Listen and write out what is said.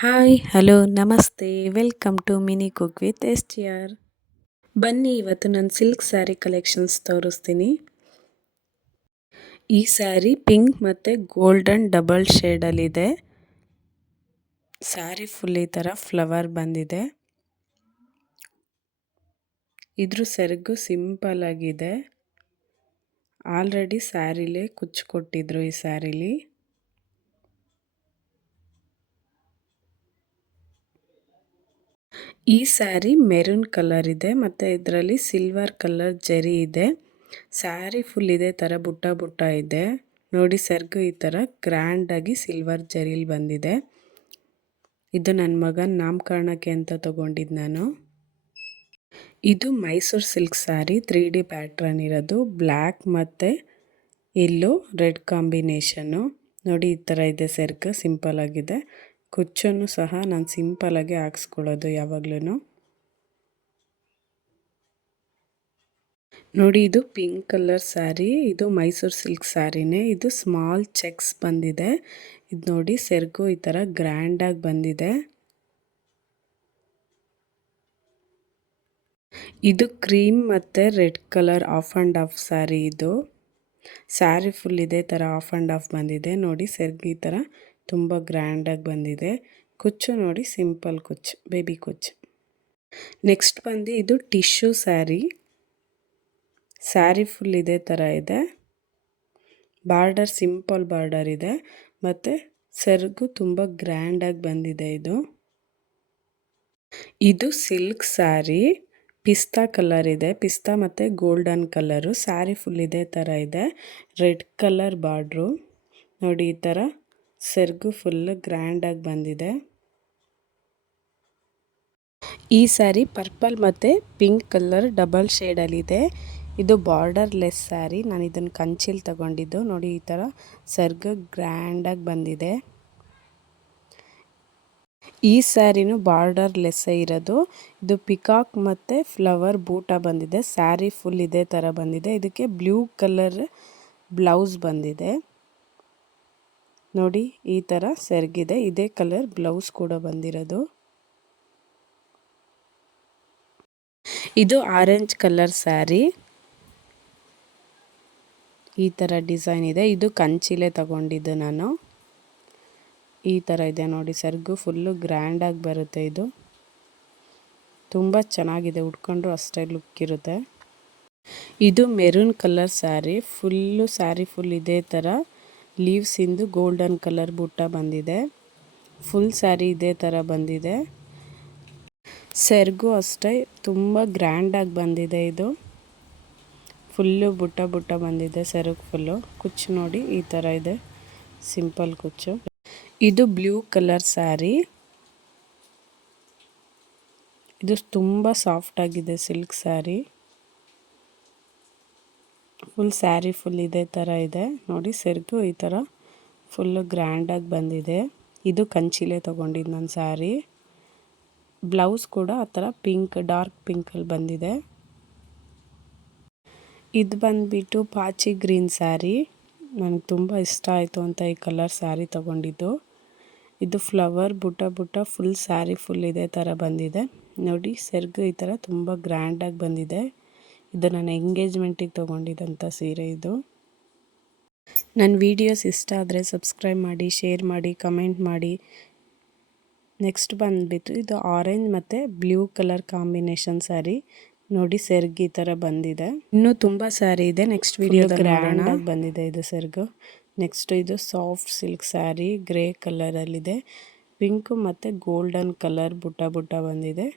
Hi hello ನಮಸ್ತೆ welcome to mini cook with STR. ಬನ್ನಿ ಇವತ್ತು ನಾನು ಸಿಲ್ಕ್ ಸ್ಯಾರಿ ಕಲೆಕ್ಷನ್ಸ್ ತೋರಿಸ್ತೀನಿ. ಈ ಸ್ಯಾರಿ ಪಿಂಕ್ ಮತ್ತು ಗೋಲ್ಡನ್ ಡಬಲ್ ಶೇಡಲ್ಲಿದೆ. ಸ್ಯಾರಿ ಫುಲ್ ಈ ಥರ ಫ್ಲವರ್ ಬಂದಿದೆ. ಇದ್ರ ಸೆರಗು ಸಿಂಪಲ್ ಆಗಿದೆ. ಆಲ್ರೆಡಿ ಸ್ಯಾರಿಲೇ ಕುಚ್ಚು ಕೊಟ್ಟಿದ್ರು ಈ ಸ್ಯಾರಿಲಿ. ಈ ಸ್ಯಾರಿ ಮೆರೂನ್ ಕಲರ್ ಇದೆ ಮತ್ತು ಇದರಲ್ಲಿ ಸಿಲ್ವರ್ ಕಲರ್ ಜರಿ ಇದೆ. ಸ್ಯಾರಿ ಫುಲ್ ಇದೇ ಥರ ಬುಟ್ಟ ಬುಟ್ಟ ಇದೆ. ನೋಡಿ ಸೆರಗು ಈ ಥರ ಗ್ರ್ಯಾಂಡಾಗಿ ಸಿಲ್ವರ್ ಜರಿಲಿ ಬಂದಿದೆ. ಇದು ನನ್ನ ಮಗನ ನಾಮಕರಣಕ್ಕೆ ಅಂತ ತಗೊಂಡಿದ್ದು ನಾನು. ಇದು Mysuru silk sari 3D pattern ಇರೋದು. ಬ್ಲ್ಯಾಕ್ ಮತ್ತು ಎಲ್ಲೋ ರೆಡ್ ಕಾಂಬಿನೇಷನ್ನು. ನೋಡಿ ಈ ಥರ ಇದೆ ಸೆರಗು, ಸಿಂಪಲ್ ಆಗಿದೆ. ಕುಚ್ಚನ್ನು ಸಹ ನಾನು ಸಿಂಪಲಾಗಿ ಹಾಕ್ಸ್ಕೊಳ್ಳೋದು ಯಾವಾಗ್ಲೂ. ನೋಡಿ ಇದು ಪಿಂಕ್ ಕಲರ್ ಸ್ಯಾರಿ. ಇದು ಮೈಸೂರು ಸಿಲ್ಕ್ ಸ್ಯಾರಿನೇ. ಇದು ಸ್ಮಾಲ್ ಚೆಕ್ಸ್ ಬಂದಿದೆ. ಇದು ನೋಡಿ ಸೆರಗು ಈ ಥರ ಗ್ರ್ಯಾಂಡಾಗಿ ಬಂದಿದೆ. ಇದು ಕ್ರೀಮ್ ಮತ್ತು red colour of and of sari. ಇದು ಸ್ಯಾರಿ ಫುಲ್ ಇದೇ ಥರ ಆಫ್ ಆ್ಯಂಡ್ ಆಫ್ ಬಂದಿದೆ. ನೋಡಿ ಸೆರಗು ಈ ಥರ ತುಂಬ ಗ್ರ್ಯಾಂಡಾಗಿ ಬಂದಿದೆ. ಕುಚ್ಚು ನೋಡಿ ಸಿಂಪಲ್ ಕುಚ್ಚು, ಬೇಬಿ ಕುಚ್ಚು. ನೆಕ್ಸ್ಟ್ ಬಂದು ಇದು ಟಿಶ್ಯೂ ಸ್ಯಾರಿ. ಸ್ಯಾರಿ ಫುಲ್ ಇದೇ ಥರ ಇದೆ. ಬಾರ್ಡರ್ ಸಿಂಪಲ್ ಬಾರ್ಡರ್ ಇದೆ ಮತ್ತು ಸೆರಗು ತುಂಬ ಗ್ರ್ಯಾಂಡಾಗಿ ಬಂದಿದೆ. ಇದು ಸಿಲ್ಕ್ ಸ್ಯಾರಿ. ಪಿಸ್ತಾ ಕಲರ್ ಇದೆ. ಪಿಸ್ತಾ ಮತ್ತು ಗೋಲ್ಡನ್ ಕಲರು. ಸ್ಯಾರಿ ಫುಲ್ ಇದೇ ಥರ ಇದೆ. Red colour border. ನೋಡಿ ಈ ಥರ ಸೆರಗು ಫುಲ್ ಗ್ರ್ಯಾಂಡಾಗಿ ಬಂದಿದೆ. ಈ ಸ್ಯಾರಿ ಪರ್ಪಲ್ ಮತ್ತು ಪಿಂಕ್ ಕಲರ್ ಡಬಲ್ ಶೇಡಲ್ಲಿದೆ. ಇದು ಬಾರ್ಡರ್ಲೆಸ್ ಸ್ಯಾರಿ. ನಾನು ಇದನ್ನು ಕಂಚಿಲಿ ತಗೊಂಡಿದ್ದು. ನೋಡಿ ಈ ಥರ ಸೆರಗು ಗ್ರ್ಯಾಂಡಾಗಿ ಬಂದಿದೆ. ಈ ಸ್ಯಾರಿನೂ ಬಾರ್ಡರ್ಲೆಸ್ಸೇ ಇರೋದು. ಇದು ಪಿಕಾಕ್ ಮತ್ತು ಫ್ಲವರ್ ಬೂಟ ಬಂದಿದೆ. ಸ್ಯಾರಿ ಫುಲ್ ಇದೇ ಥರ ಬಂದಿದೆ. ಇದಕ್ಕೆ ಬ್ಲೂ ಕಲರ್ ಬ್ಲೌಸ್ ಬಂದಿದೆ. ನೋಡಿ ಈ ಥರ ಸೆರಗಿದೆ. ಇದೇ ಕಲರ್ ಬ್ಲೌಸ್ ಕೂಡ ಬಂದಿರೋದು. ಇದು ಆರೆಂಜ್ ಕಲರ್ ಸ್ಯಾರಿ. ಈ ಥರ ಡಿಸೈನ್ ಇದೆ. ಇದು ಕಂಚಿಲೇ ತಗೊಂಡಿದ್ದು ನಾನು. ಈ ಥರ ಇದೆ ನೋಡಿ ಸೆರಗು ಫುಲ್ಲು ಗ್ರ್ಯಾಂಡಾಗಿ ಬರುತ್ತೆ. ಇದು ತುಂಬ ಚೆನ್ನಾಗಿದೆ. ಉಟ್ಕೊಂಡ್ರು ಅಷ್ಟೇ ಲುಕ್ ಇರುತ್ತೆ. ಇದು maroon colour sari. Full sari full ಇದೇ ಥರ ಲೀವ್ಸಿಂದು ಗೋಲ್ಡನ್ ಕಲರ್ ಬುಟ್ಟ ಬಂದಿದೆ. ಫುಲ್ ಸ್ಯಾರಿ ಇದೇ ಥರ ಬಂದಿದೆ. ಸೆರಗು ಅಷ್ಟೇ ತುಂಬ ಗ್ರ್ಯಾಂಡಾಗಿ ಬಂದಿದೆ. ಇದು ಫುಲ್ಲು ಬುಟ್ಟ ಬುಟ್ಟ ಬಂದಿದೆ. ಸೆರಗು ಫುಲ್ಲು. ಕುಚ್ಚು ನೋಡಿ ಈ ಥರ ಇದೆ, ಸಿಂಪಲ್ ಕುಚ್ಚು. ಇದು ಬ್ಲೂ ಕಲರ್ ಸ್ಯಾರಿ. ಇದು ತುಂಬ ಸಾಫ್ಟಾಗಿದೆ silk sari. Full sari full ಇದೇ ಥರ ಇದೆ. ನೋಡಿ ಸೆರಗು ಈ ಥರ ಫುಲ್ಲು ಗ್ರ್ಯಾಂಡಾಗಿ ಬಂದಿದೆ. ಇದು ಕಂಚಿಲೇ ತೊಗೊಂಡಿದ್ದು ನನ್ನ ಸ್ಯಾರಿ. ಬ್ಲೌಸ್ ಕೂಡ ಆ ಥರ ಪಿಂಕ್, ಡಾರ್ಕ್ ಪಿಂಕಲ್ಲಿ ಬಂದಿದೆ. ಇದು ಬಂದುಬಿಟ್ಟು ಪಾಚಿ ಗ್ರೀನ್ ಸ್ಯಾರಿ. ನನಗೆ ತುಂಬ ಇಷ್ಟ ಆಯಿತು ಅಂತ ಈ ಕಲರ್ ಸ್ಯಾರಿ ತೊಗೊಂಡಿದ್ದು. ಇದು ಫ್ಲವರ್ ಬುಟ್ಟ ಬುಟ್ಟ ಫುಲ್ ಸ್ಯಾರಿ ಫುಲ್ ಇದೇ ಥರ ಬಂದಿದೆ. ನೋಡಿ ಸೆರಗು ಈ ಥರ ತುಂಬ ಗ್ರ್ಯಾಂಡಾಗಿ ಬಂದಿದೆ. ಇದು ನಾನು ಎಂಗೇಜ್ಮೆಂಟಿಗೆ ತೊಗೊಂಡಿದ್ದಂಥ ಸೀರೆ ಇದು. ನನ್ನ ವೀಡಿಯೋಸ್ ಇಷ್ಟ ಆದರೆ ಸಬ್ಸ್ಕ್ರೈಬ್ ಮಾಡಿ, ಶೇರ್ ಮಾಡಿ, ಕಮೆಂಟ್ ಮಾಡಿ. ನೆಕ್ಸ್ಟ್ ಬಂದುಬಿಟ್ಟು ಇದು ಆರೆಂಜ್ ಮತ್ತು ಬ್ಲೂ ಕಲರ್ ಕಾಂಬಿನೇಷನ್ ಸ್ಯಾರಿ. ನೋಡಿ ಸೆರಗು ಈ ಥರ ಬಂದಿದೆ. ಇನ್ನೂ ತುಂಬ ಸ್ಯಾರಿ ಇದೆ. ನೆಕ್ಸ್ಟ್ ವಿಡಿಯೋದಲ್ಲಿ ಗ್ರ್ಯಾಂಡಾಗಿ ಬಂದಿದೆ ಇದು ಸೆರಗು. ನೆಕ್ಸ್ಟ್ ಇದು ಸಾಫ್ಟ್ ಸಿಲ್ಕ್ ಸ್ಯಾರಿ ಗ್ರೇ ಕಲರಲ್ಲಿದೆ. ಪಿಂಕು ಮತ್ತು ಗೋಲ್ಡನ್ ಕಲರ್ ಬುಟ್ಟ ಬುಟ್ಟ ಬಂದಿದೆ.